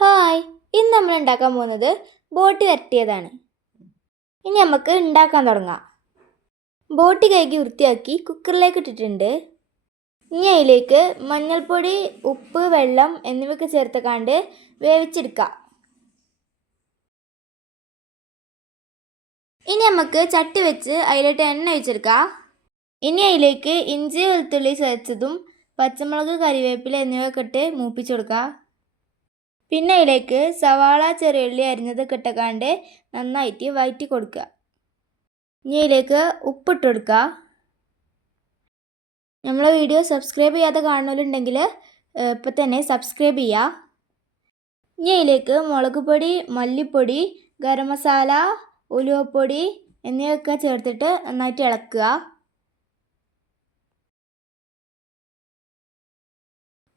Hi, ഇന്ന് നമ്മൾ ഉണ്ടാക്കാൻ പോകുന്നത് ബോട്ടി വരട്ടിയതാണ്. ഇനി നമുക്ക് ഉണ്ടാക്കാൻ തുടങ്ങാം. ബോട്ടി കഴുകി വൃത്തിയാക്കി കുക്കറിലേക്ക് ഇട്ടിട്ടുണ്ട്. ഇനി അതിലേക്ക് മഞ്ഞൾപ്പൊടി, ഉപ്പ്, വെള്ളം എന്നിവയൊക്കെ ചേർത്തക്കാണ്ട് വേവിച്ചെടുക്കാം. ഇനി നമുക്ക് ചട്ടി വെച്ച് അതിലോട്ട് എണ്ണ ഒഴിച്ചെടുക്കാം. ഇനി അതിലേക്ക് ഇഞ്ചി, വെളുത്തുള്ളി ചതച്ചതും പച്ചമുളക്, കറിവേപ്പില എന്നിവയൊക്കെ ഇട്ട് മൂപ്പിച്ചെടുക്കാം. പിന്നെ അതിലേക്ക് സവാള, ചെറിയുള്ളി അരിഞ്ഞതൊക്കെ ഇട്ടക്കാണ്ട് നന്നായിട്ട് വഴറ്റി കൊടുക്കുക. ഇനി അതിലേക്ക് ഉപ്പിട്ട് കൊടുക്കുക. നമ്മളെ വീഡിയോ സബ്സ്ക്രൈബ് ചെയ്യാതെ കാണുന്നവരുണ്ടെങ്കിൽ ഇപ്പം തന്നെ സബ്സ്ക്രൈബ് ചെയ്യുക. ഇനി അതിലേക്ക് മുളക് പൊടി, മല്ലിപ്പൊടി, ഗരം മസാല, ഉലുവപ്പൊടി എന്നിവയൊക്കെ ചേർത്തിട്ട് നന്നായിട്ട് ഇളക്കുക.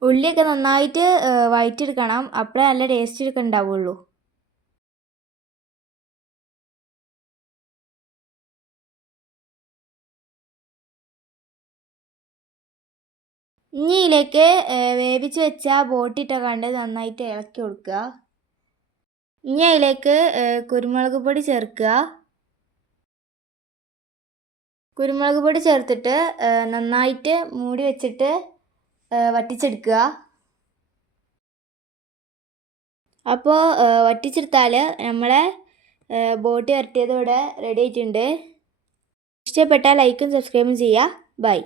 ഉള്ളിയൊക്കെ നന്നായിട്ട് വഴറ്റിയെടുക്കണം, അപ്പോഴേ നല്ല ടേസ്റ്റ് ഒക്കെ ഉണ്ടാവുള്ളൂ. ഇനി ഇതിലേക്ക് വേവിച്ച് വെച്ച ബോട്ടി ഇട്ടക്കാണ്ട് നന്നായിട്ട് ഇളക്കി കൊടുക്കുക. ഇനി അതിലേക്ക് കുരുമുളക് പൊടി ചേർക്കുക. കുരുമുളക് പൊടി ചേർത്തിട്ട് നന്നായിട്ട് മൂടി വെച്ചിട്ട് വറ്റിച്ചെടുക്കുക. അപ്പോൾ വറ്റിച്ചെടുത്താൽ നമ്മളെ ബോട്ടി വരട്ടിയത് ഇവിടെ റെഡി ആയിട്ടുണ്ട്. ഇഷ്ടപ്പെട്ടാൽ ലൈക്കും സബ്സ്ക്രൈബും ചെയ്യുക. ബൈ.